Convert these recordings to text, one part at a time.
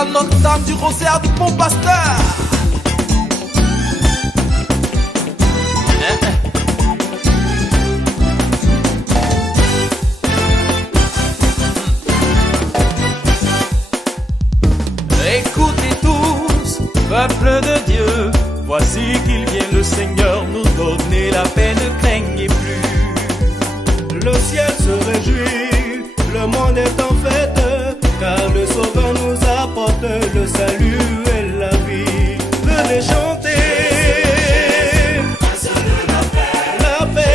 cathédrale Notre-Dame du Rosaire du Bon Pasteur. Écoutez tous, peuple de Dieu, voici qu'il vient le Seigneur nous donner la paix, ne craignez plus. Le ciel se réjouit, le monde est en fête, car le Sauveur nous apporte le salut et la vie. Venez chanter la paix.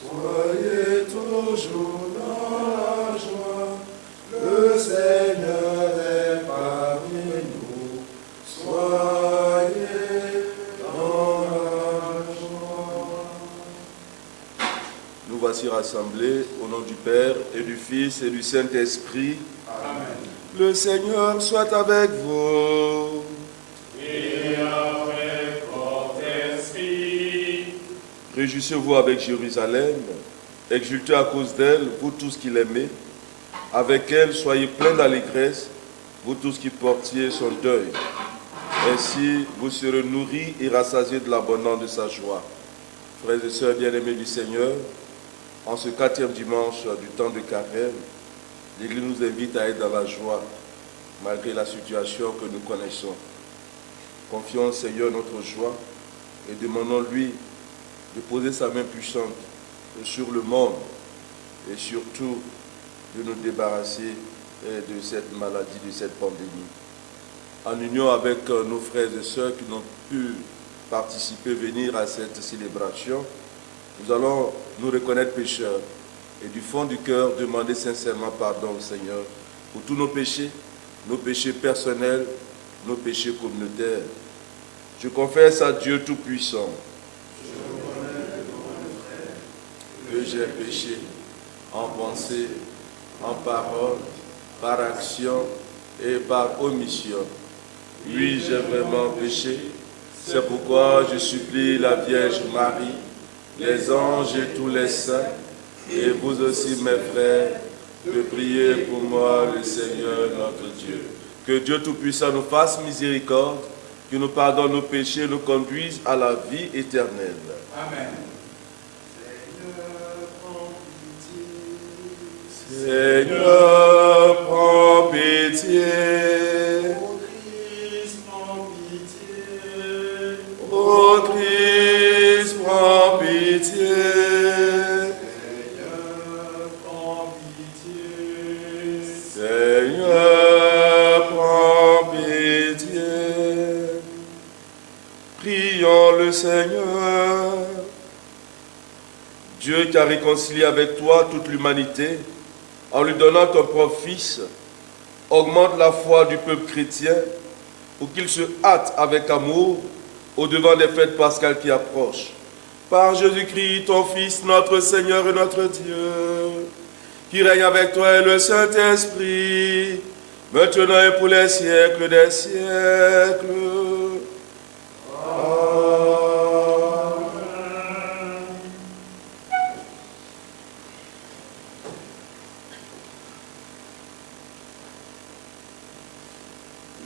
Soyez toujours dans la joie, le Seigneur est parmi nous. Soyez dans la joie. Nous voici rassemblés au nom du Père et du Fils et du Saint-Esprit. Amen. Le Seigneur soit avec vous. Et avec votre esprit. Réjouissez-vous avec Jérusalem, exultez à cause d'elle, vous tous qui l'aimez. Avec elle, soyez pleins d'allégresse, vous tous qui portiez son deuil. Ainsi, vous serez nourris et rassasiés de l'abondance de sa joie. Frères et sœurs bien-aimés du Seigneur, en ce 4e dimanche du temps de Carême, l'Église nous invite à être dans la joie, malgré la situation que nous connaissons. Confions au Seigneur notre joie et demandons-lui de poser sa main puissante sur le monde et surtout de nous débarrasser de cette maladie, de cette pandémie. En union avec nos frères et sœurs qui n'ont pu participer, venir à cette célébration, nous allons nous reconnaître pécheurs et du fond du cœur demander sincèrement pardon au Seigneur pour tous nos péchés personnels, nos péchés communautaires. Je confesse à Dieu Tout-Puissant que j'ai péché en pensée, en parole, par action et par omission. Oui, j'ai vraiment péché. C'est pourquoi je supplie la Vierge Marie, les anges et tous les saints, et vous aussi mes frères, de prier pour moi le Seigneur notre Dieu. Que Dieu Tout-Puissant nous fasse miséricorde, qu'il nous pardonne nos péchés et nous conduise à la vie éternelle. Amen. Seigneur, prends pitié. Ô Christ, prends pitié. Ô Christ, prends pitié. Seigneur, prends pitié. Seigneur, prends pitié. Prions le Seigneur. Dieu qui a réconcilié avec toi toute l'humanité, en lui donnant ton propre Fils, augmente la foi du peuple chrétien pour qu'il se hâte avec amour au-devant des fêtes pascales qui approchent. Par Jésus-Christ, ton Fils, notre Seigneur et notre Dieu, qui règne avec toi et le Saint-Esprit, maintenant et pour les siècles des siècles.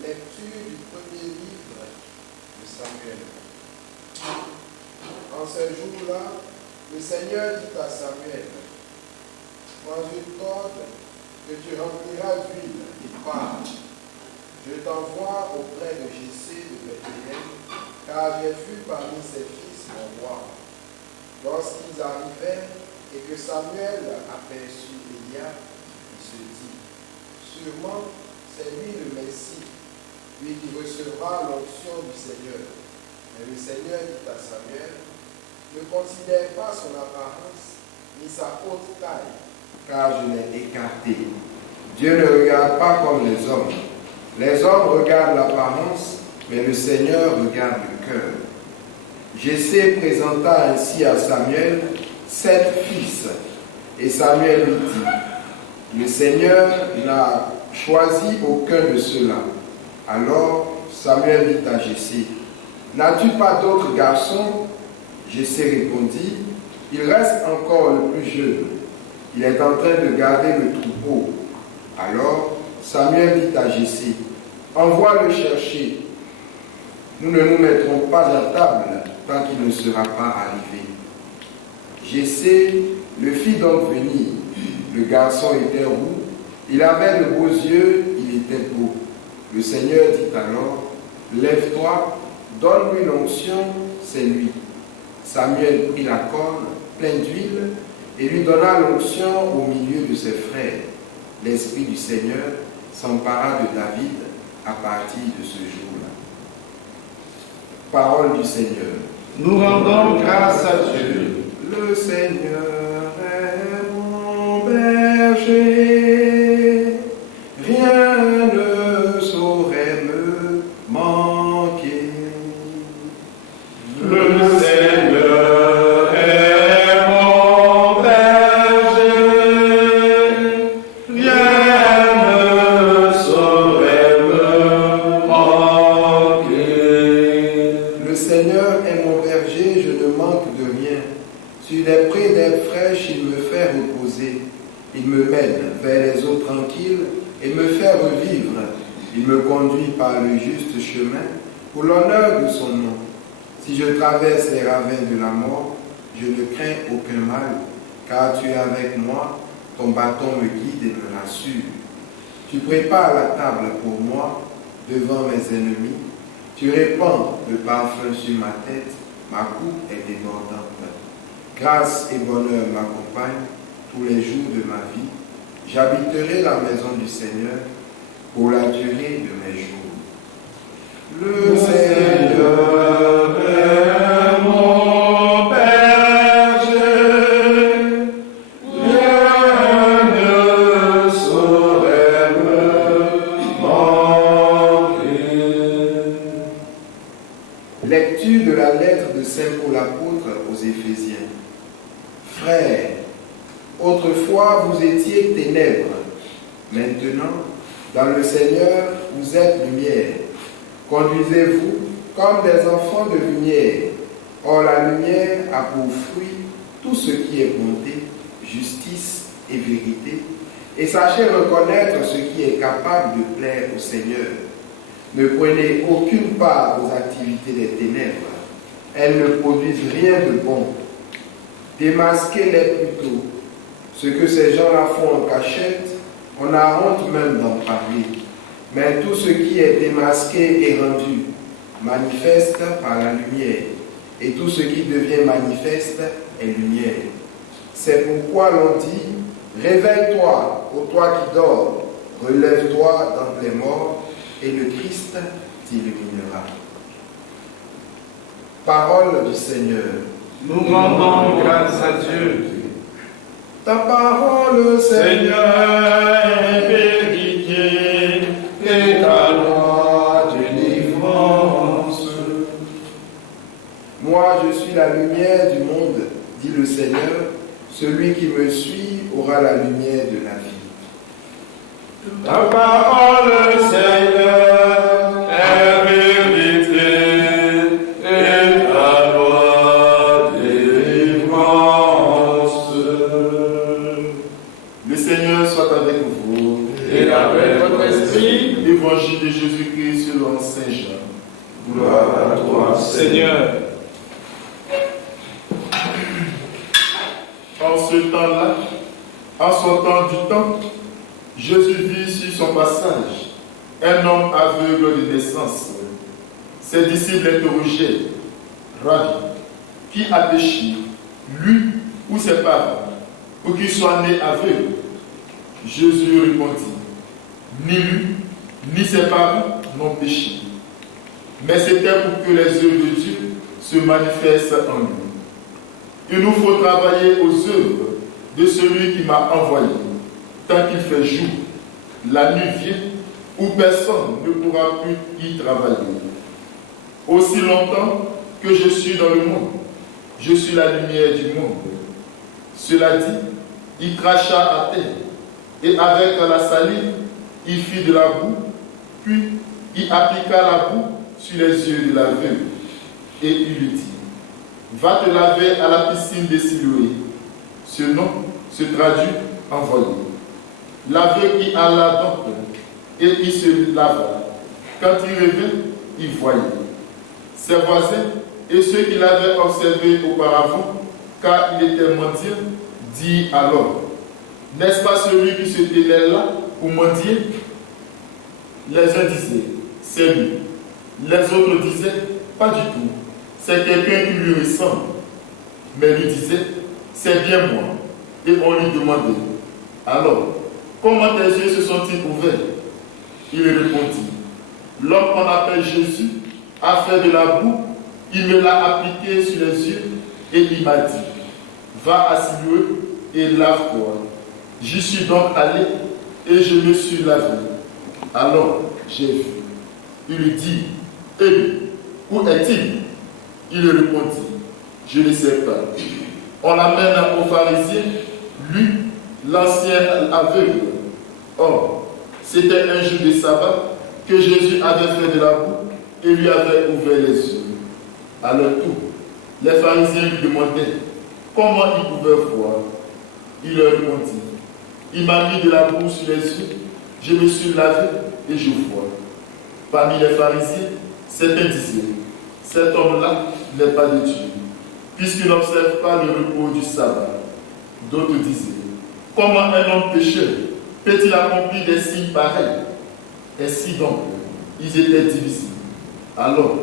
Lecture du premier livre de Samuel. En ce jour-là, le Seigneur dit à Samuel, prends une corde que tu rempliras d'huile et pars. Je t'envoie auprès de Jessé de Bethléem, car j'ai vu parmi ses fils mon roi. Lorsqu'ils arrivèrent et que Samuel aperçut Élia, il se dit, sûrement c'est lui le Messie, lui qui recevra l'onction du Seigneur. Mais le Seigneur dit à Samuel, ne considère pas son apparence ni sa haute taille, car je l'ai écarté. Dieu ne regarde pas comme les hommes. Les hommes regardent l'apparence, mais le Seigneur regarde le cœur. Jessé présenta ainsi à Samuel 7 fils, et Samuel lui dit, « Le Seigneur n'a choisi aucun de ceux-là. » Alors Samuel dit à Jessé, « N'as-tu pas d'autres garçons ?» Jessé répondit, « Il reste encore le plus jeune. Il est en train de garder le troupeau. » Alors Samuel dit à Jessé, « Envoie-le chercher. Nous ne nous mettrons pas à table tant qu'il ne sera pas arrivé. » Jessé le fit donc venir. Le garçon était roux, il avait de beaux yeux, il était beau. Le Seigneur dit alors, « Lève-toi, donne-lui l'onction, c'est lui. » Samuel prit la corne pleine d'huile et lui donna l'onction au milieu de ses frères. L'Esprit du Seigneur s'empara de David à partir de ce jour-là. Parole du Seigneur. Nous rendons grâce à Dieu. Le Seigneur est mon berger, rien ne saurait me manquer. Le Seigneur est mon berger, rien ne saurait me manquer. Le Seigneur est mon berger, je ne manque de rien. Sur les prés d'herbes fraîches, il me fait reposer. Il me mène vers les eaux tranquilles et me fait revivre. Il me conduit par le juste chemin pour l'honneur de son nom. Si je traverse les ravins de la mort, je ne crains aucun mal, car tu es avec moi, ton bâton me guide et me rassure. Tu prépares la table pour moi devant mes ennemis. Tu répands le parfum sur ma tête, ma coupe est débordante. Grâce et bonheur m'accompagnent tous les jours de ma vie. J'habiterai la maison du Seigneur pour la durée de mes jours. Le Seigneur est mon berger, rien ne saurait me manquer. Lecture de la lettre de Saint Paul apôtre aux Éphésiens. Frères, autrefois vous étiez ténèbres, maintenant, dans le Seigneur, vous êtes lumière. Conduisez-vous comme des enfants de lumière. Or, la lumière a pour fruit tout ce qui est bonté, justice et vérité, et sachez reconnaître ce qui est capable de plaire au Seigneur. Ne prenez aucune part aux activités des ténèbres. Elles ne produisent rien de bon. Démasquez-les plutôt. Ce que ces gens-là font en cachette, on a honte même d'en parler. Mais tout ce qui est démasqué est rendu manifeste par la lumière. Et tout ce qui devient manifeste est lumière. C'est pourquoi l'on dit, réveille-toi, ô toi qui dors, relève-toi d'entre les morts, et le Christ t'illuminera. Parole du Seigneur. Nous rendons grâce à Dieu. Ta parole, Seigneur, est vérité et ta loi délivrance. Moi, je suis la lumière du monde, dit le Seigneur. Celui qui me suit aura la lumière de la vie. Ta parole, Seigneur, est vérité et ta loi délivrance. Le Seigneur soit avec vous. Et avec votre esprit, Évangile de Jésus-Christ selon Saint Jean. gloire à toi, Seigneur. En ce temps-là, en sortant du temple, Jésus vit sur son passage un homme aveugle de naissance. Ses disciples l'interrogeaient, « Rabbi, qui a péché, lui ou ses parents, pour qu'il soit né aveugle ?» Jésus répondit, « Ni lui, ni ses parents n'ont péché, mais c'était pour que les œuvres de Dieu se manifestent en lui. Il nous faut travailler aux œuvres de celui qui m'a envoyé, tant qu'il fait jour. la nuit vient où personne ne pourra plus y travailler. Aussi longtemps que je suis dans le monde, je suis la lumière du monde. Cela dit, il cracha à terre, et avec la salive, il fit de la boue, puis il appliqua la boue sur les yeux de l'aveugle, et il lui dit, va te laver à la piscine de Siloé. Ce nom se traduit envoyé. L'aveugle y alla donc, et il se lava. Quand il revint, il voyait. Ses voisins et ceux qui l'avaient observé auparavant, car il était mendiant, dit alors, n'est-ce pas celui qui se tenait là pour mendier? Les uns disaient, c'est lui. Les autres disaient, pas du tout, c'est quelqu'un qui lui ressemble. Mais lui disait, c'est bien moi. Et on lui demandait, alors, comment tes yeux se sont-ils ouverts? Il répondit, l'homme qu'on appelle Jésus a fait de la boue, il me l'a appliqué sur les yeux et il m'a dit, va à Siloé et lave-toi. J'y suis donc allé et je me suis lavé. Alors j'ai vu. Il lui dit, Élie, où est-il? Il répondit, je ne sais pas. On l'amène au pharisien, lui, l'ancien aveugle. Or, c'était un jour de sabbat que Jésus avait fait de la boue et lui avait ouvert les yeux. À leur tour, les pharisiens lui demandaient comment il pouvait voir. Il leur répondit, il m'a mis de la boue sur les yeux, je me suis lavé et je vois. Parmi les pharisiens, certains disaient, cet homme-là n'est pas de Dieu, puisqu'il n'observe pas le repos du sabbat. D'autres disaient, comment un homme pécheur peut-il accomplir des signes pareils? Ainsi donc, ils étaient divisés. Alors,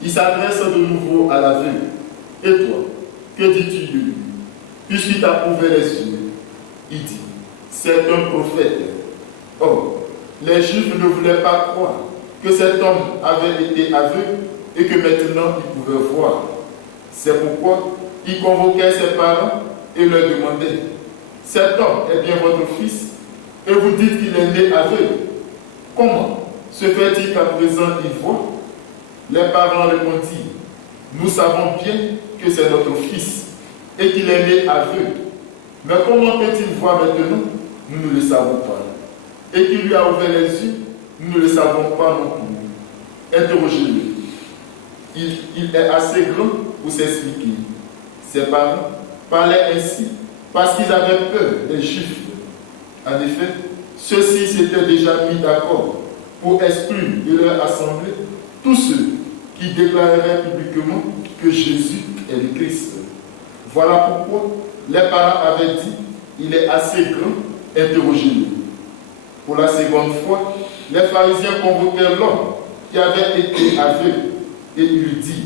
il s'adresse de nouveau à l'aveugle. Et toi, que dis-tu de lui? Puisqu'il t'a ouvert les yeux, il dit, c'est un prophète. Or, les Juifs ne voulaient pas croire que cet homme avait été aveugle et que maintenant il pouvait voir. C'est pourquoi il convoquait ses parents et leur demandait, cet homme est bien votre fils et vous dites qu'il est né aveugle. Comment se fait-il qu'à présent il voit? Les parents répondirent, nous savons bien que c'est notre fils et qu'il est né aveugle. Mais comment peut-il voir maintenant? Nous ne le savons pas. Et qu'il lui a ouvert les yeux, nous ne le savons pas non plus. Interrogez-le. Il est assez grand pour s'expliquer. Ses parents parlaient ainsi parce qu'ils avaient peur des Juifs. En effet, ceux-ci s'étaient déjà mis d'accord pour exclure de leur assemblée tous ceux qui déclareraient publiquement que Jésus est le Christ. Voilà pourquoi les parents avaient dit, il est assez grand, interrogez-le. Pour la seconde fois, les pharisiens convoquèrent l'homme qui avait été aveugle et il lui dit,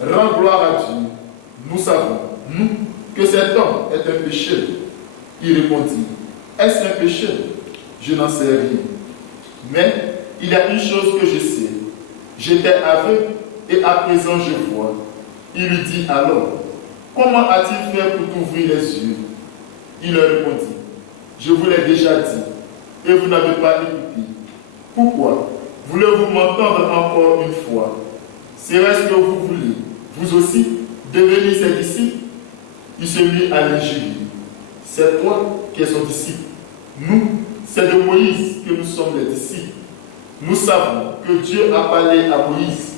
rends gloire à Dieu, nous savons, nous, que cet homme est un pécheur. Il répondit, est-ce un pécheur? Je n'en sais rien. Mais il y a une chose que je sais. J'étais aveugle et à présent je vois. Il lui dit alors, comment a-t-il fait pour t'ouvrir les yeux? Il leur répondit, je vous l'ai déjà dit et vous n'avez pas écouté. Pourquoi voulez-vous m'entendre encore une fois? Serait-ce que vous voulez, vous aussi, devenir ses disciples? Il se mit à l'injurier. C'est toi qui es son disciple. Nous, c'est de Moïse que nous sommes les disciples. Nous savons que Dieu a parlé à Moïse,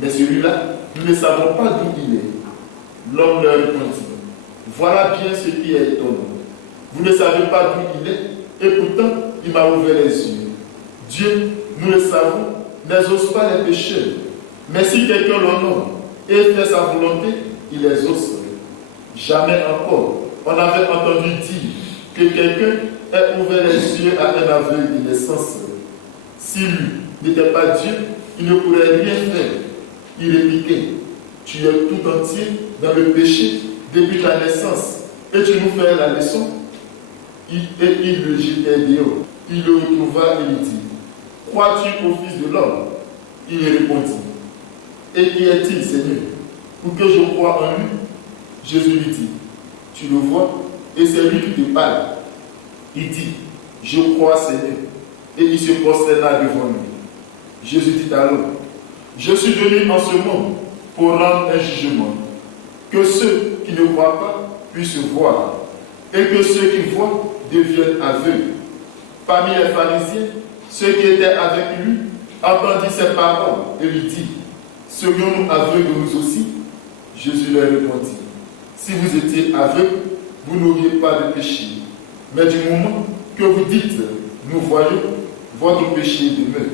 mais celui-là, nous ne savons pas d'où il est. L'homme leur répondit, voilà bien ce qui est étonnant. Vous ne savez pas d'où il est, et pourtant, il m'a ouvert les yeux. Dieu, nous le savons, n'exauce pas les pécheurs. Mais si quelqu'un l'honore et fait sa volonté, il exauce. Jamais encore, on avait entendu dire que quelqu'un ait ouvert les yeux à un aveugle de naissance. Si lui n'était pas Dieu, il ne pourrait rien faire. Il répliquait, tu es tout entier dans le péché depuis ta naissance et tu nous fais la leçon. Il le jetait dehors. Il le retrouva et lui dit, crois-tu au Fils de l'homme? Il répondit, et qui est-il, Seigneur, pour que je croie en lui? Jésus lui dit, tu le vois, et c'est lui qui te parle. Il dit, je crois, Seigneur, et il se prosterna devant lui. Jésus dit alors, je suis venu en ce monde pour rendre un jugement, que ceux qui ne croient pas puissent voir, et que ceux qui voient deviennent aveugles. Parmi les pharisiens, ceux qui étaient avec lui entendirent ces paroles et lui dit, serions-nous aveugles nous aussi? Jésus leur répondit, si vous étiez aveugles, vous n'auriez pas de péché. Mais du moment que vous dites, nous voyons, votre péché demeure.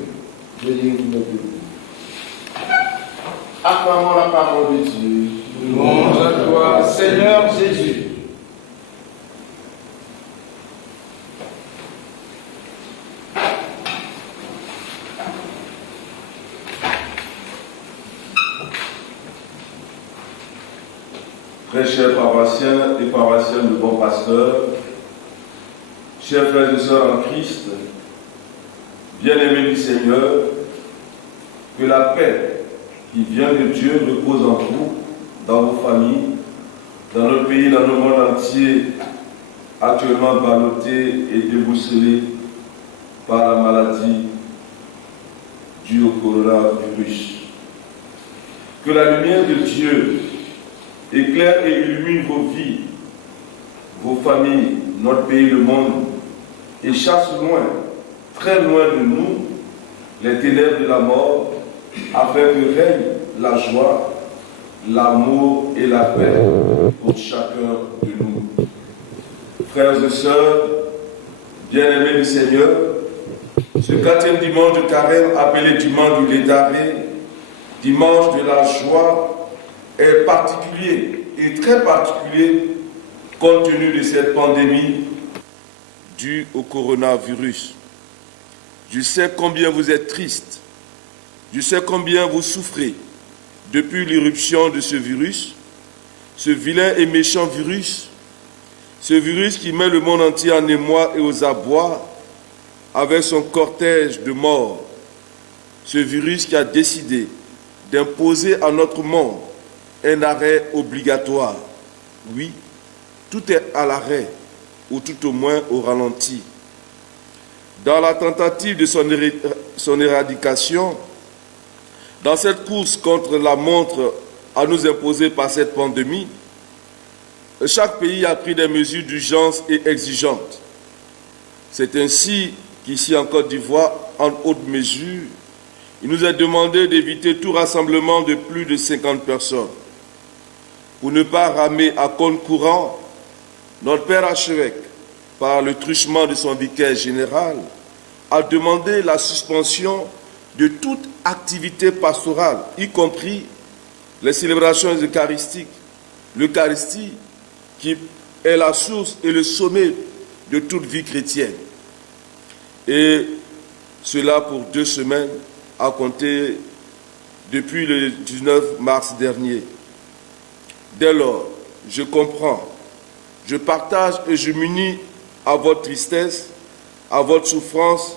Veuillez vous mettre debout. Acclamons la parole de Dieu. Louange à toi, Seigneur Jésus. Très chers paroissiens et paroissiennes du bon pasteur, chers frères et sœurs en Christ, bien-aimés du Seigneur, que la paix qui vient de Dieu repose en vous, dans vos familles, dans notre pays, dans le monde entier, actuellement ballotté et déboussolé par la maladie due au coronavirus. Que la lumière de Dieu éclaire et illumine vos vies, vos familles, notre pays, le monde, et chasse loin, très loin de nous, les ténèbres de la mort, afin que règne la joie, l'amour et la paix pour chacun de nous. Frères et sœurs, bien-aimés du Seigneur, ce 4e dimanche de Carême, appelé dimanche du Lédaré, dimanche de la joie, est particulier et très particulier compte tenu de cette pandémie due au coronavirus. Je sais combien vous êtes tristes, je sais combien vous souffrez depuis l'irruption de ce virus, ce vilain et méchant virus, ce virus qui met le monde entier en émoi et aux abois avec son cortège de morts, ce virus qui a décidé d'imposer à notre monde un arrêt obligatoire. Oui, tout est à l'arrêt, ou tout au moins au ralenti. Dans la tentative de son éradication, dans cette course contre la montre à nous imposer par cette pandémie, chaque pays a pris des mesures d'urgence et exigeantes. C'est ainsi qu'ici en Côte d'Ivoire, en haute mesure, il nous est demandé d'éviter tout rassemblement de plus de 50 personnes. Pour ne pas ramer à compte courant, notre Père archevêque, par le truchement de son vicaire général, a demandé la suspension de toute activité pastorale, y compris les célébrations eucharistiques, l'Eucharistie qui est la source et le sommet de toute vie chrétienne. Et cela pour 2 semaines, à compter depuis le 19 mars dernier. Dès lors, je comprends, je partage et je m'unis à votre tristesse, à votre souffrance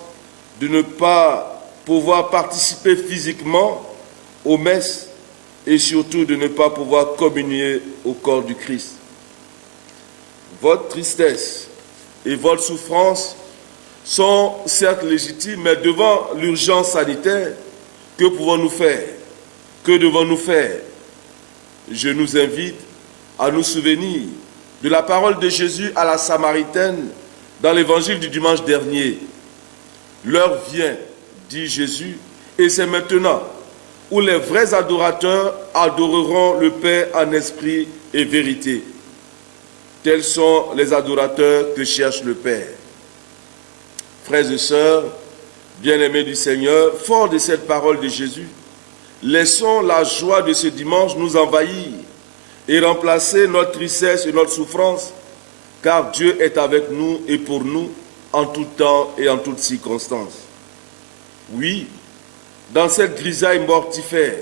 de ne pas pouvoir participer physiquement aux messes et surtout de ne pas pouvoir communier au corps du Christ. Votre tristesse et votre souffrance sont certes légitimes, mais devant l'urgence sanitaire, que pouvons-nous faire? Que devons-nous faire? Je nous invite à nous souvenir de la parole de Jésus à la Samaritaine dans l'évangile du dimanche dernier. L'heure vient, dit Jésus, et c'est maintenant où les vrais adorateurs adoreront le Père en esprit et vérité. Tels sont les adorateurs que cherche le Père. Frères et sœurs, bien-aimés du Seigneur, fort de cette parole de Jésus, laissons la joie de ce dimanche nous envahir et remplacer notre tristesse et notre souffrance, car Dieu est avec nous et pour nous en tout temps et en toutes circonstances. Oui, dans cette grisaille mortifère,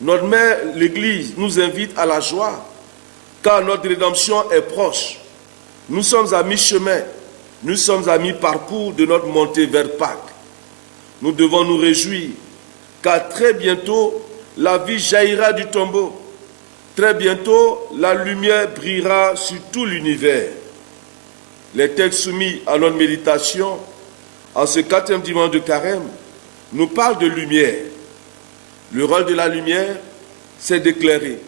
notre mère, l'Église, nous invite à la joie, car notre rédemption est proche. Nous sommes à mi-chemin, nous sommes à mi-parcours de notre montée vers Pâques. Nous devons nous réjouir, car très bientôt, la vie jaillira du tombeau. Très bientôt, la lumière brillera sur tout l'univers. Les textes soumis à notre méditation en ce 4e dimanche de Carême, nous parle de lumière. Le rôle de la lumière, c'est d'éclairer.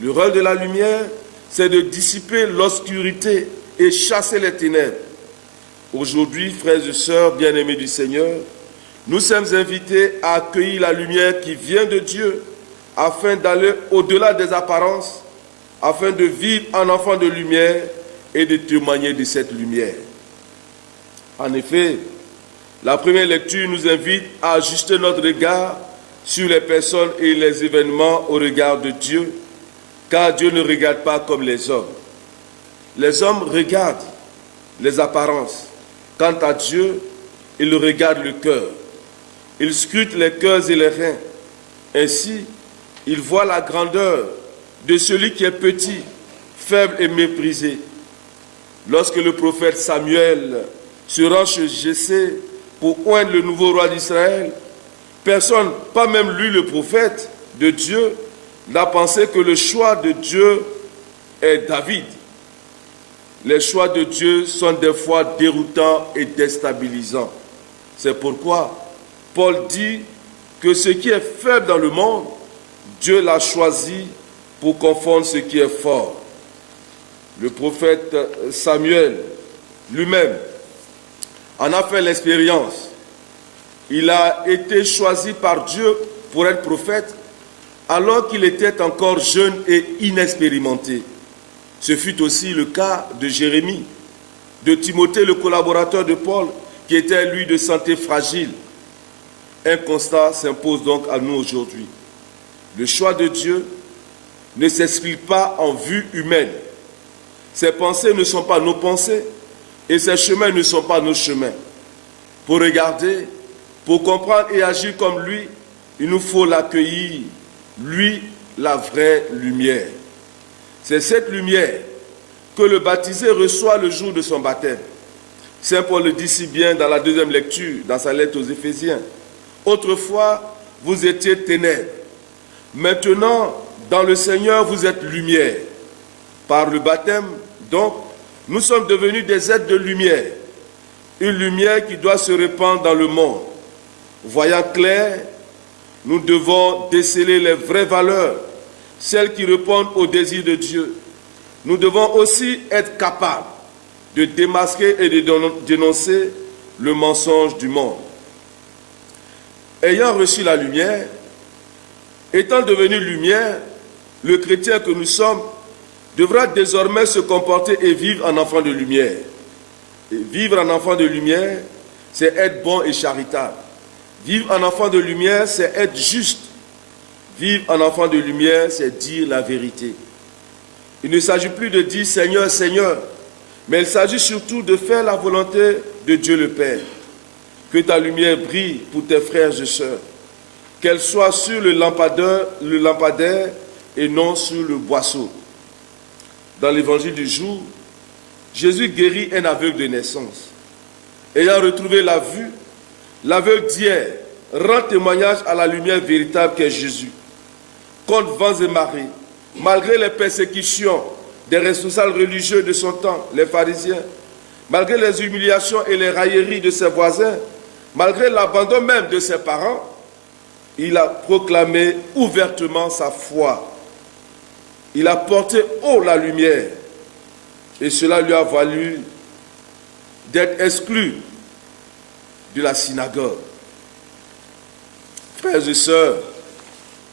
Le rôle de la lumière, c'est de dissiper l'obscurité et chasser les ténèbres. Aujourd'hui, frères et sœurs bien-aimés du Seigneur, nous sommes invités à accueillir la lumière qui vient de Dieu afin d'aller au-delà des apparences, afin de vivre en enfant de lumière et de témoigner de cette lumière. En effet, la première lecture nous invite à ajuster notre regard sur les personnes et les événements au regard de Dieu, car Dieu ne regarde pas comme les hommes. Les hommes regardent les apparences. Quant à Dieu, il regarde le cœur. Il scrute les cœurs et les reins. Ainsi, il voit la grandeur de celui qui est petit, faible et méprisé. Lorsque le prophète Samuel se rend chez Jessé pour oindre le nouveau roi d'Israël, personne, pas même lui le prophète de Dieu, n'a pensé que le choix de Dieu est David. Les choix de Dieu sont des fois déroutants et déstabilisants. C'est pourquoi Paul dit que ce qui est faible dans le monde, Dieu l'a choisi pour confondre ce qui est fort. Le prophète Samuel lui-même en a fait l'expérience. Il a été choisi par Dieu pour être prophète alors qu'il était encore jeune et inexpérimenté. Ce fut aussi le cas de Jérémie, de Timothée, le collaborateur de Paul, qui était lui de santé fragile. Un constat s'impose donc à nous aujourd'hui. Le choix de Dieu ne s'explique pas en vue humaine. Ses pensées ne sont pas nos pensées et ses chemins ne sont pas nos chemins. Pour regarder, pour comprendre et agir comme lui, il nous faut l'accueillir, lui, la vraie lumière. C'est cette lumière que le baptisé reçoit le jour de son baptême. Saint Paul le dit si bien dans la deuxième lecture, dans sa lettre aux Éphésiens. Autrefois, vous étiez ténèbres. Maintenant, dans le Seigneur, vous êtes lumière. Par le baptême, donc, nous sommes devenus des êtres de lumière. Une lumière qui doit se répandre dans le monde. Voyant clair, nous devons déceler les vraies valeurs, celles qui répondent au désir de Dieu. Nous devons aussi être capables de démasquer et de dénoncer le mensonge du monde. Ayant reçu la lumière, étant devenu lumière, le chrétien que nous sommes devra désormais se comporter et vivre en enfant de lumière. Et vivre en enfant de lumière, c'est être bon et charitable. Vivre en enfant de lumière, c'est être juste. Vivre en enfant de lumière, c'est dire la vérité. Il ne s'agit plus de dire Seigneur, Seigneur, mais il s'agit surtout de faire la volonté de Dieu le Père. Que ta lumière brille pour tes frères et sœurs, qu'elle soit sur le lampadaire et non sur le boisseau. Dans l'évangile du jour, Jésus guérit un aveugle de naissance. Ayant retrouvé la vue, l'aveugle d'hier rend témoignage à la lumière véritable qu'est Jésus. Contre vents et marées, malgré les persécutions des responsables religieux de son temps, les pharisiens, malgré les humiliations et les railleries de ses voisins, malgré l'abandon même de ses parents, il a proclamé ouvertement sa foi. Il a porté haut la lumière et cela lui a valu d'être exclu de la synagogue. Frères et sœurs,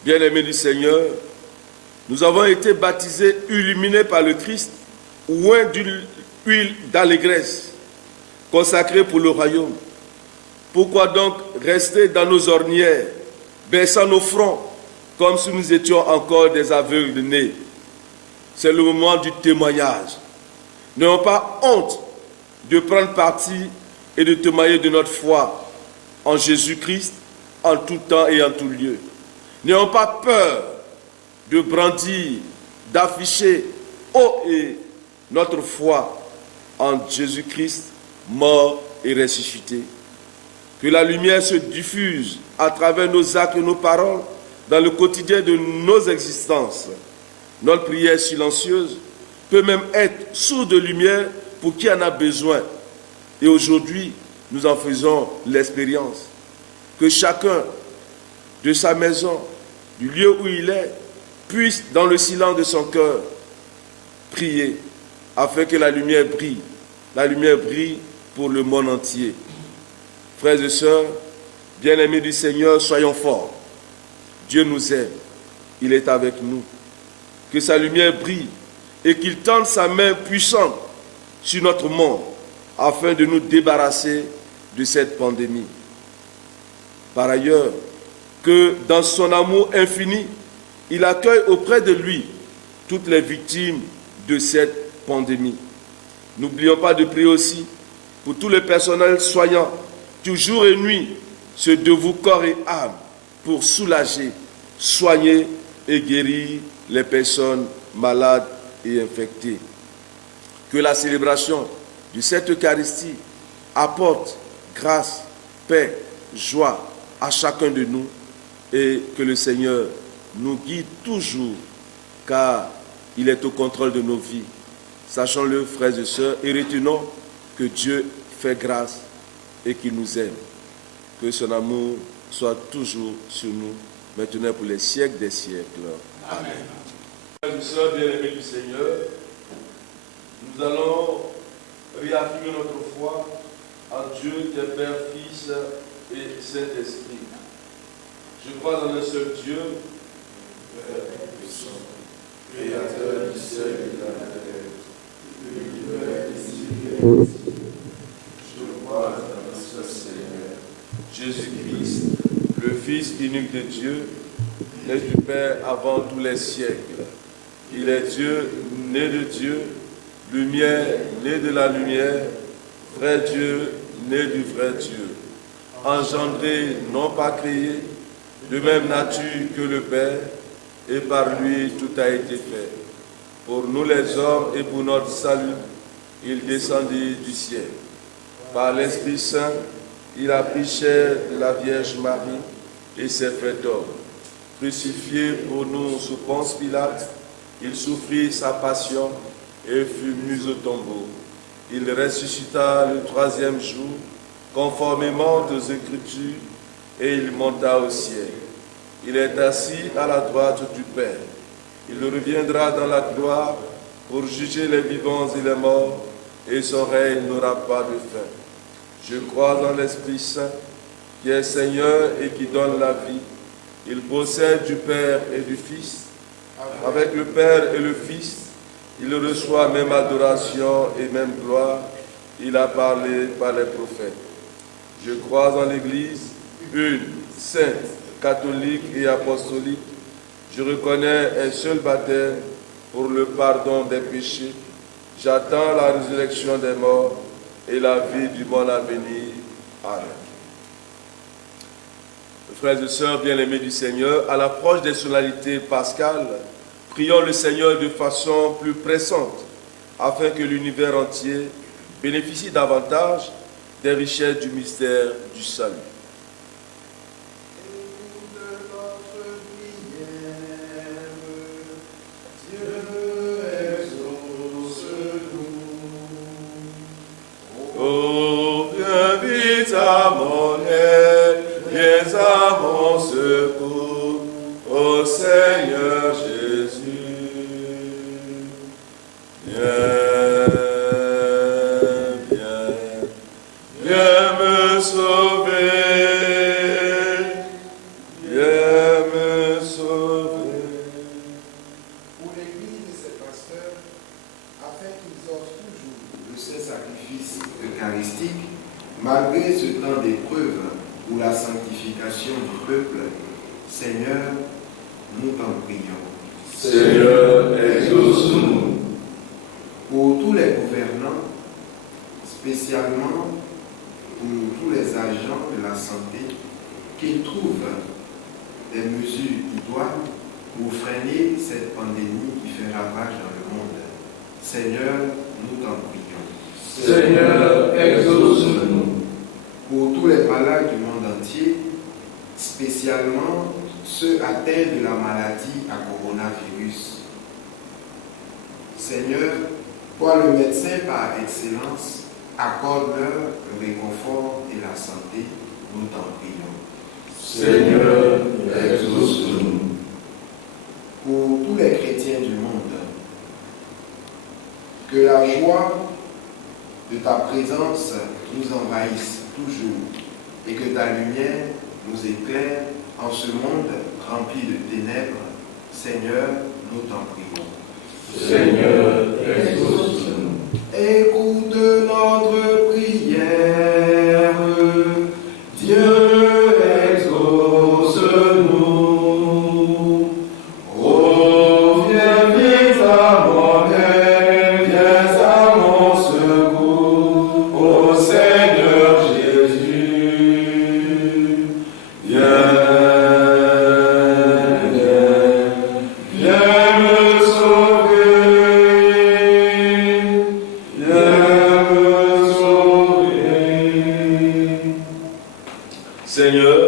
bien-aimés du Seigneur, nous avons été baptisés, illuminés par le Christ, oints d'une huile d'allégresse, consacrée pour le royaume. Pourquoi donc rester dans nos ornières, baissant nos fronts, comme si nous étions encore des aveugles de nez? C'est le moment du témoignage. N'ayons pas honte de prendre parti et de témoigner de notre foi en Jésus-Christ, en tout temps et en tout lieu. N'ayons pas peur de brandir, d'afficher haut et notre foi en Jésus-Christ, mort et ressuscité. Que la lumière se diffuse à travers nos actes et nos paroles dans le quotidien de nos existences. Notre prière silencieuse peut même être source de lumière pour qui en a besoin. Et aujourd'hui, nous en faisons l'expérience. Que chacun de sa maison, du lieu où il est, puisse, dans le silence de son cœur, prier afin que la lumière brille. La lumière brille pour le monde entier. Frères et sœurs, bien-aimés du Seigneur, soyons forts. Dieu nous aime. Il est avec nous. Que sa lumière brille et qu'il tende sa main puissante sur notre monde afin de nous débarrasser de cette pandémie. Par ailleurs, que dans son amour infini, il accueille auprès de lui toutes les victimes de cette pandémie. N'oublions pas de prier aussi pour tous les personnels soignants qui jour et nuit se dévouent corps et âme pour soulager, soigner et guérir les personnes malades et infectées. Que la célébration de cette Eucharistie apporte grâce, paix, joie à chacun de nous et que le Seigneur nous guide toujours car il est au contrôle de nos vies. Sachons-le, frères et sœurs, et retenons que Dieu fait grâce et qu'il nous aime. Que son amour soit toujours sur nous, maintenant pour les siècles des siècles. Amen. Frères et sœurs bien-aimés du Seigneur, nous allons réaffirmer notre foi en Dieu qui est Père, Fils et Saint-Esprit. Je crois en un seul Dieu, Père puissant, Créateur du ciel et de la terre. Je crois dans notre Seigneur, Jésus-Christ, le Fils unique de Dieu, né du Père avant tous les siècles. Il est Dieu, né de Dieu, lumière, né de la lumière, vrai Dieu, né du vrai Dieu, engendré, non pas créé, de même nature que le Père, et par lui tout a été fait. Pour nous les hommes et pour notre salut, il descendit du ciel. Par l'Esprit Saint, il a pris chair de la Vierge Marie et s'est fait homme. Crucifié pour nous sous Ponce Pilate, il souffrit sa passion et fut mis au tombeau. Il ressuscita le troisième jour, conformément aux Écritures, et il monta au ciel. Il est assis à la droite du Père. Il reviendra dans la gloire pour juger les vivants et les morts, et son règne n'aura pas de fin. Je crois en l'Esprit Saint, qui est Seigneur et qui donne la vie. Il possède du Père et du Fils. Avec le Père et le Fils, il reçoit même adoration et même gloire. Il a parlé par les prophètes. Je crois en l'Église, une, sainte, catholique et apostolique. Je reconnais un seul baptême pour le pardon des péchés. J'attends la résurrection des morts et la vie du monde à venir. Amen. Frères et sœurs bien-aimés du Seigneur, à l'approche des solennalités pascales, prions le Seigneur de façon plus pressante afin que l'univers entier bénéficie davantage des richesses du mystère du salut. Oh, viens vite à mon aide, viens à mon secours, ô Seigneur Jésus. Viens me sauver, viens me sauver. Pour l'Église et ses pasteurs, afin qu'ils offrent toujours le saint sacrifice eucharistique, malgré ce temps d'épreuve pour la sanctification du peuple, Seigneur, nous t'en prions. Seigneur, exauce-nous. Pour tous les gouvernants, spécialement pour tous les agents de la santé, qu'ils trouvent des mesures idoines pour freiner cette pandémie qui fait ravage dans le monde. Seigneur, nous t'en prions. Seigneur, exauce-nous. Pour tous les malades du monde entier, spécialement ceux atteints de la maladie à coronavirus. Seigneur, toi le médecin par excellence, Accorde-leur le réconfort et la santé, nous t'en prions. Seigneur, exauce-nous. Pour tous les chrétiens du monde, que la joie de ta présence nous envahisse toujours et que ta lumière nous éclaire en ce monde rempli de ténèbres. Seigneur, nous t'en prions. Seigneur, exauce-nous. Écoute notre prière, Dieu exauce-nous. Reviens vite à mon aide, viens à mon secours, ô Seigneur Jésus. Viens me sauver. Seigneur,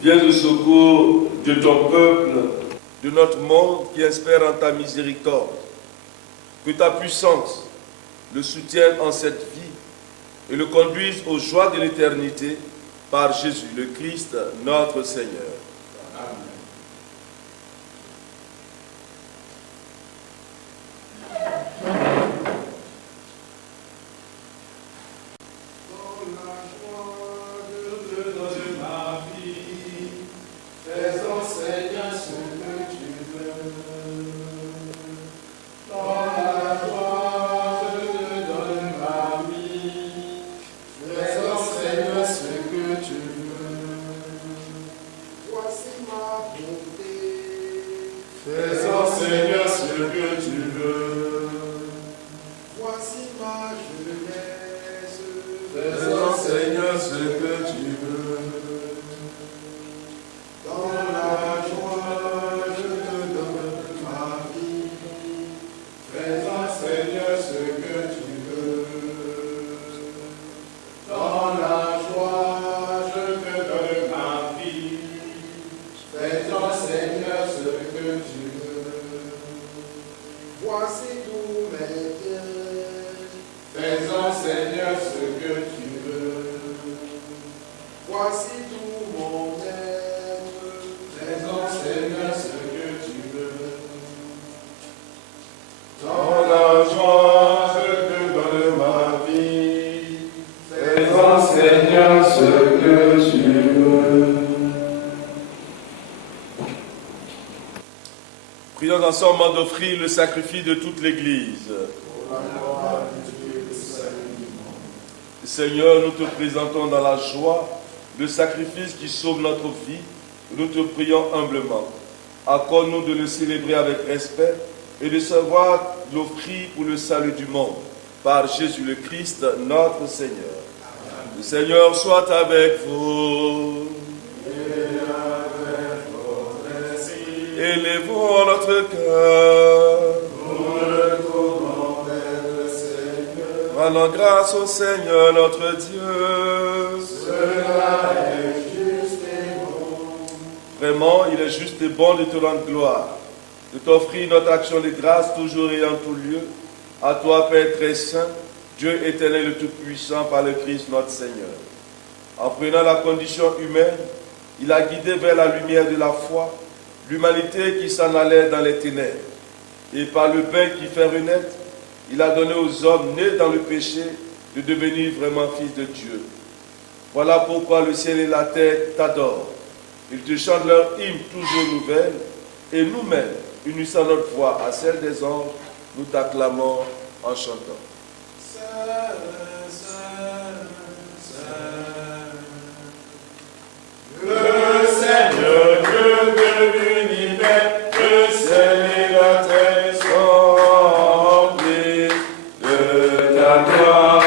viens au secours de ton peuple, de notre monde qui espère en ta miséricorde. Que ta puissance le soutienne en cette vie et le conduise aux joies de l'éternité par Jésus le Christ, notre Seigneur. Amen. Prions ensemble d'offrir le sacrifice de toute l'Église. Seigneur, nous te présentons dans la joie le sacrifice qui sauve notre vie. Nous te prions humblement. Accorde-nous de le célébrer avec respect et de savoir l'offrir pour le salut du monde. Par Jésus le Christ, notre Seigneur. Amen. Le Seigneur soit avec vous. Élevons notre cœur. Rendons grâce au Seigneur notre Dieu. Cela est juste et bon. Vraiment, il est juste et bon de te rendre gloire, de t'offrir notre action de grâce toujours et en tout lieu. À toi, Père très saint, Dieu éternel et tout-puissant par le Christ notre Seigneur. En prenant la condition humaine, il a guidé vers la lumière de la foi l'humanité qui s'en allait dans les ténèbres. Et par le bain qui fait renaître, il a donné aux hommes nés dans le péché de devenir vraiment fils de Dieu. Voilà pourquoi le ciel et la terre t'adorent. Ils te chantent leur hymne toujours nouvelle, et nous-mêmes, unissant notre voix à celle des anges, nous t'acclamons en chantant. Saint, Saint, Saint. Le Seigneur, Dieu de l'univers, le ciel et la terre sont remplis de ta gloire.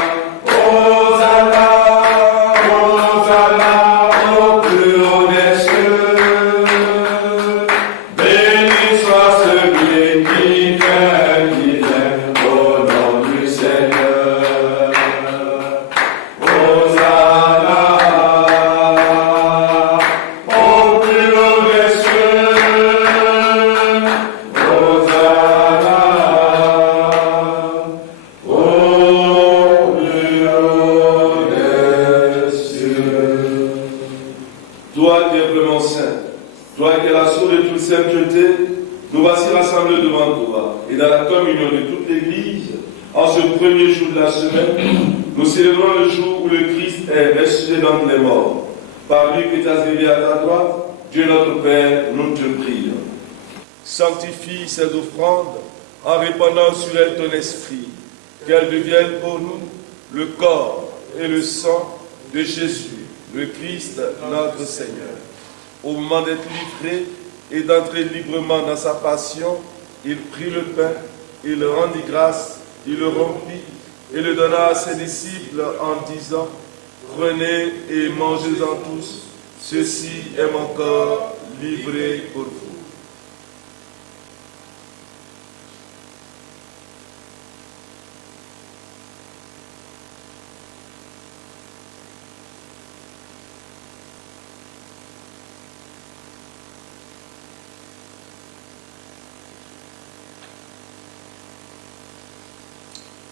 Hosanna, Hosanna, au plus haut des cieux. Béni soit celui qui vient au nom du Seigneur. Père vraiment saint, toi qui es la source de toute sainteté, nous voici rassemblés devant toi et dans la communion de toute l'Église, en ce premier jour de la semaine, nous célébrons le jour où le Christ est ressuscité d'entre les morts. Par lui que tu as élevé à ta droite, Dieu notre Père, nous te prions. Sanctifie ces offrandes en répandant sur elles ton esprit, qu'elles deviennent pour nous le corps et le sang de Jésus, le Christ, notre Seigneur. Au moment d'être livré et d'entrer librement dans sa passion, il prit le pain, il rendit grâce, il le rompit et le donna à ses disciples en disant, « Prenez et mangez-en tous, ceci est mon corps livré pour vous. »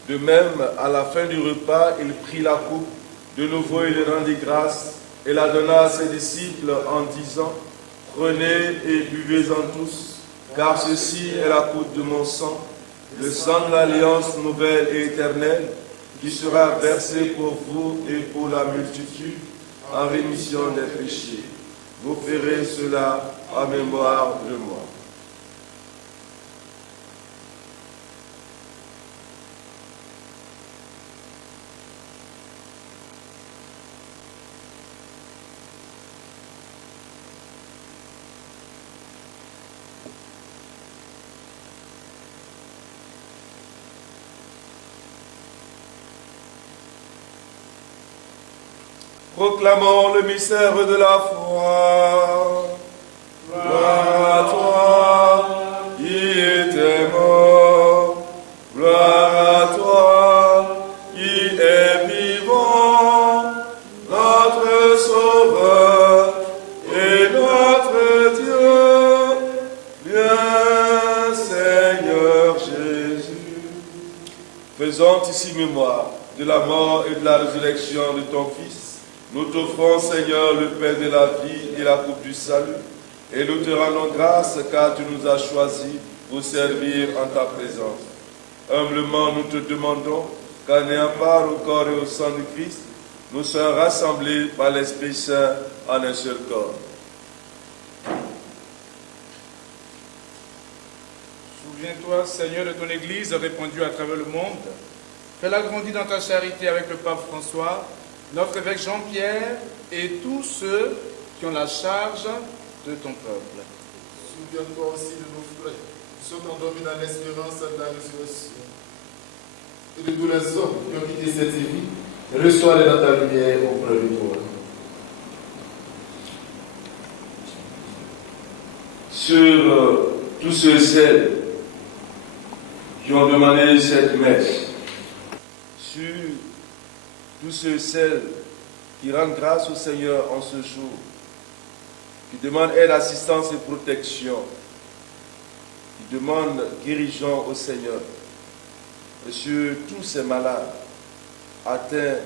De même, à la fin du repas, il prit la coupe, de nouveau il rendit grâce et la donna à ses disciples en disant, « Prenez et buvez-en tous, car ceci est la coupe de mon sang, le sang de l'alliance nouvelle et éternelle, qui sera versé pour vous et pour la multitude en rémission des péchés. Vous ferez cela en mémoire de moi. » Proclamons le mystère de la foi. Gloire à toi, qui étais mort. Gloire à toi, qui est vivant. Notre Sauveur et notre Dieu. Bien, Seigneur Jésus. Faisons ici mémoire de la mort et de la résurrection de ton Fils. Nous t'offrons, Seigneur, le pain de la vie et la coupe du salut, et nous te rendons grâce car tu nous as choisis pour servir en ta présence. Humblement, nous te demandons qu'en ayant part au corps et au sang du Christ, nous soyons rassemblés par l'Esprit Saint en un seul corps. Souviens-toi, Seigneur, de ton Église répandue à travers le monde. Fais-la grandir dans ta charité avec le pape François, notre évêque Jean-Pierre et tous ceux qui ont la charge de ton peuple. Souviens-toi aussi de nos frères, ceux qui ont dormi dans l'espérance de la résurrection. Et de tous les hommes qui ont quitté cette vie, reçois-les dans ta lumière auprès de toi. Sur tous ceux et celles qui ont demandé cette messe, sur tous ceux et celles qui rendent grâce au Seigneur en ce jour, qui demandent aide, assistance et protection, qui demandent guérison au Seigneur, et sur tous ces malades atteints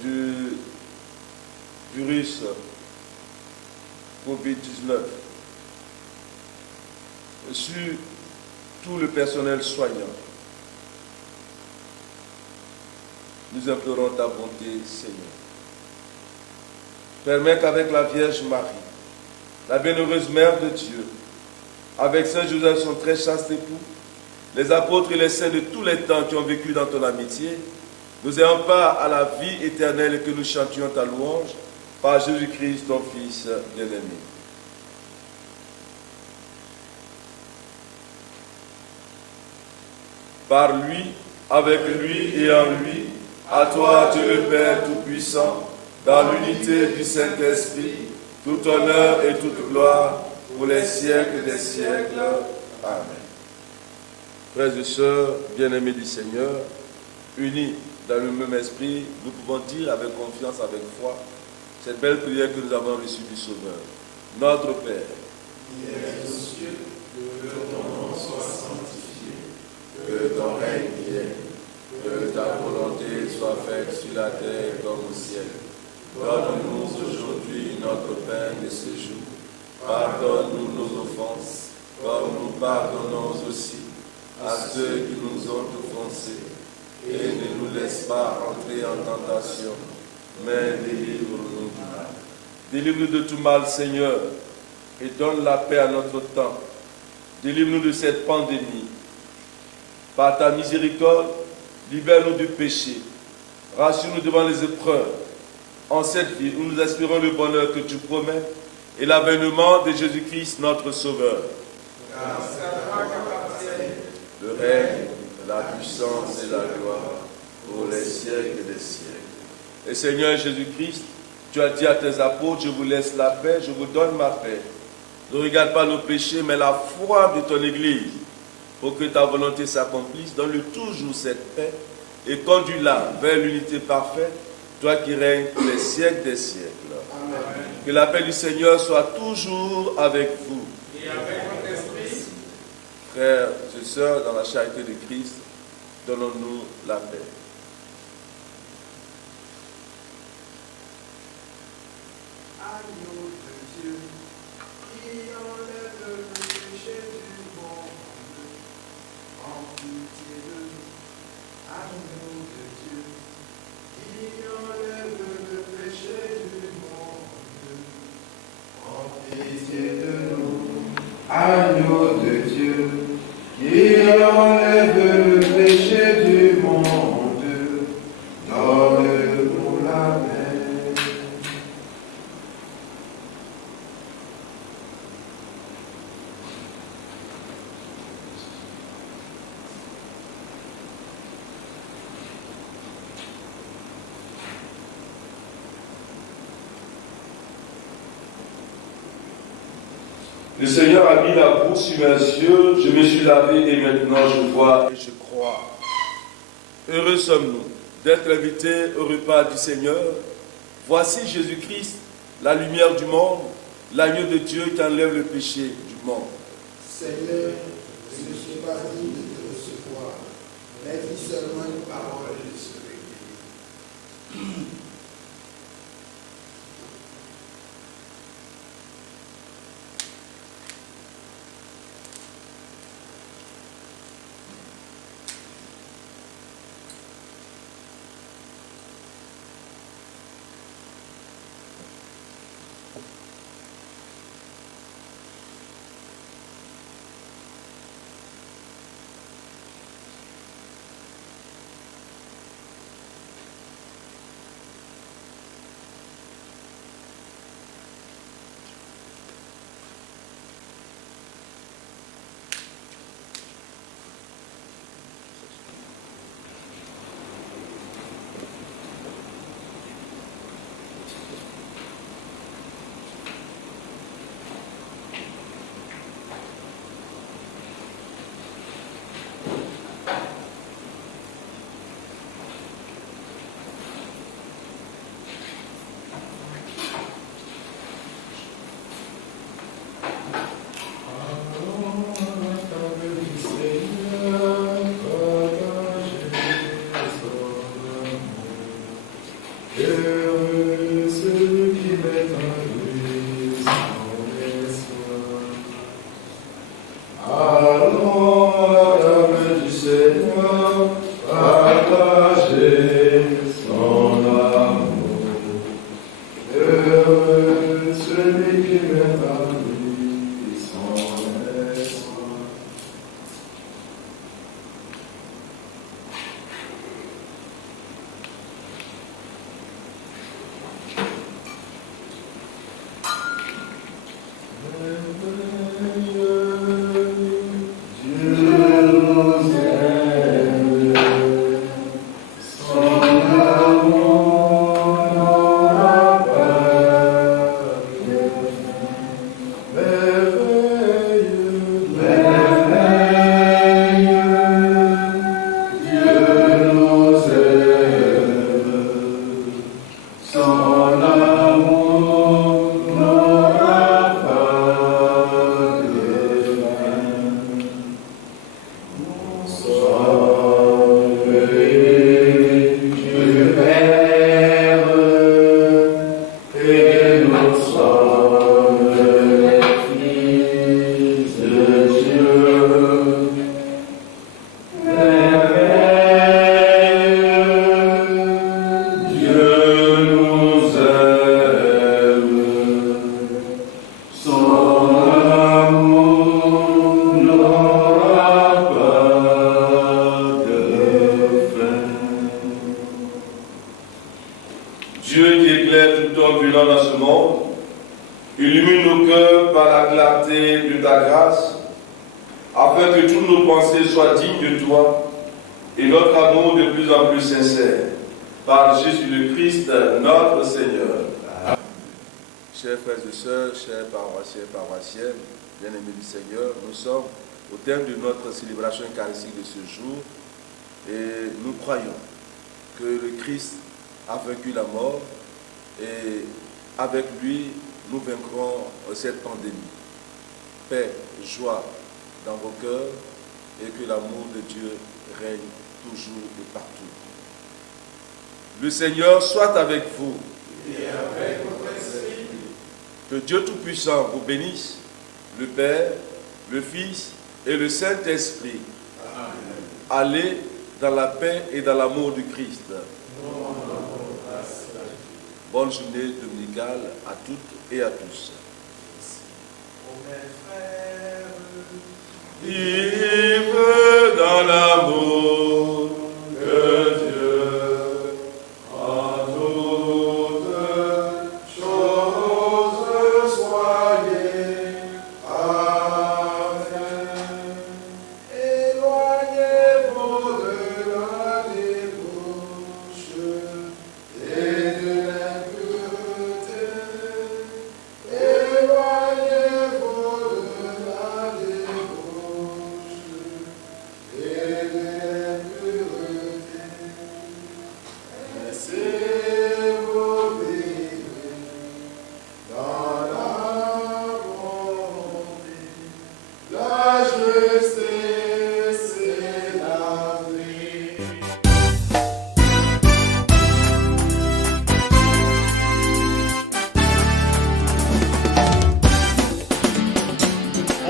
du virus COVID-19, et sur tout le personnel soignant, nous implorons ta bonté, Seigneur. Permets qu'avec la Vierge Marie, la bienheureuse Mère de Dieu, avec Saint Joseph, son très chaste époux, les apôtres et les saints de tous les temps qui ont vécu dans ton amitié, nous ayons part à la vie éternelle et que nous chantions ta louange par Jésus-Christ, ton Fils bien-aimé. Par lui, avec lui et en lui, à toi, Dieu le Père Tout-Puissant, dans l'unité du Saint-Esprit, tout honneur et toute gloire pour les siècles des siècles. Amen. Frères et sœurs, bien-aimés du Seigneur, unis dans le même esprit, nous pouvons dire avec confiance, avec foi, cette belle prière que nous avons reçue du Sauveur. Notre Père, qui es aux cieux, que ton nom soit sanctifié, que ton règne vienne, que ta volonté soit faite sur la terre comme au ciel. Donne-nous aujourd'hui notre pain de ce jour. Pardonne-nous nos offenses, comme nous pardonnons aussi à ceux qui nous ont offensés. Et ne nous laisse pas entrer en tentation, mais délivre-nous du mal. Délivre-nous de tout mal, Seigneur, et donne la paix à notre temps. Délivre-nous de cette pandémie. Par ta miséricorde, libère-nous du péché. Rassure-nous devant les épreuves. En cette vie, où nous aspirons le bonheur que tu promets et l'avènement de Jésus-Christ, notre Sauveur. Le règne, la puissance et la gloire pour les siècles des siècles. Et Seigneur Jésus-Christ, tu as dit à tes apôtres, je vous laisse la paix, je vous donne ma paix. Ne regarde pas nos péchés, mais la foi de ton Église. Pour que ta volonté s'accomplisse, donne-lui toujours cette paix et conduis-la vers l'unité parfaite, toi qui règnes pour les siècles des siècles. Amen. Que la paix du Seigneur soit toujours avec vous. Et avec votre esprit. Frères et sœurs, dans la charité de Christ, donnons-nous la paix. Agneau de Dieu, qui enlève le péché du monde, en pitié de nous. Agneau de Dieu, qui enlève le péché du monde, en pitié de nous. Agneau de Dieu, qui enlève le péché du monde, donne-nous la paix. Le Seigneur a mis la boue sur mes yeux, je me suis lavé et maintenant je vois et je crois. Heureux sommes-nous d'être invités au repas du Seigneur. Voici Jésus-Christ, la lumière du monde, l'agneau de Dieu qui enlève le péché du monde. Seigneur, je ne suis pas digne de te recevoir, mais dis seulement une parole de ce réveil. par la clarté de ta grâce, afin que toutes nos pensées soient dignes de toi et notre amour de plus en plus sincère. Par Jésus le Christ, notre Seigneur. Chers frères et sœurs, chers paroissiens et paroissiennes, bien-aimés du Seigneur, nous sommes au terme de notre célébration eucharistique de ce jour et nous croyons que le Christ a vaincu la mort et avec lui, nous vaincrons cette pandémie. Paix, joie dans vos cœurs et que l'amour de Dieu règne toujours et partout. Le Seigneur soit avec vous. Et avec votre esprit. Que Dieu Tout-Puissant vous bénisse, le Père, le Fils et le Saint-Esprit. Amen. Allez dans la paix et dans l'amour du Christ. Bonne journée dominicale à toutes et à tous. Vive dans l'amour de Dieu en toutes choses soyez. Amen. Éloignez-vous de la débauche et de l'impureté. Éloignez-vous de la débauche et de l'impureté. Laissez-vous vivre dans la bonté, la justice et la vie.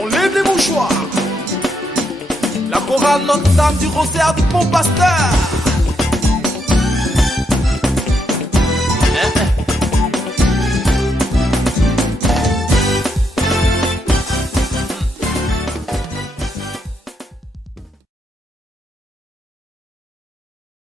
On lève les mouchoirs. La chorale Notre-Dame du Rosaire du Bon Pasteur.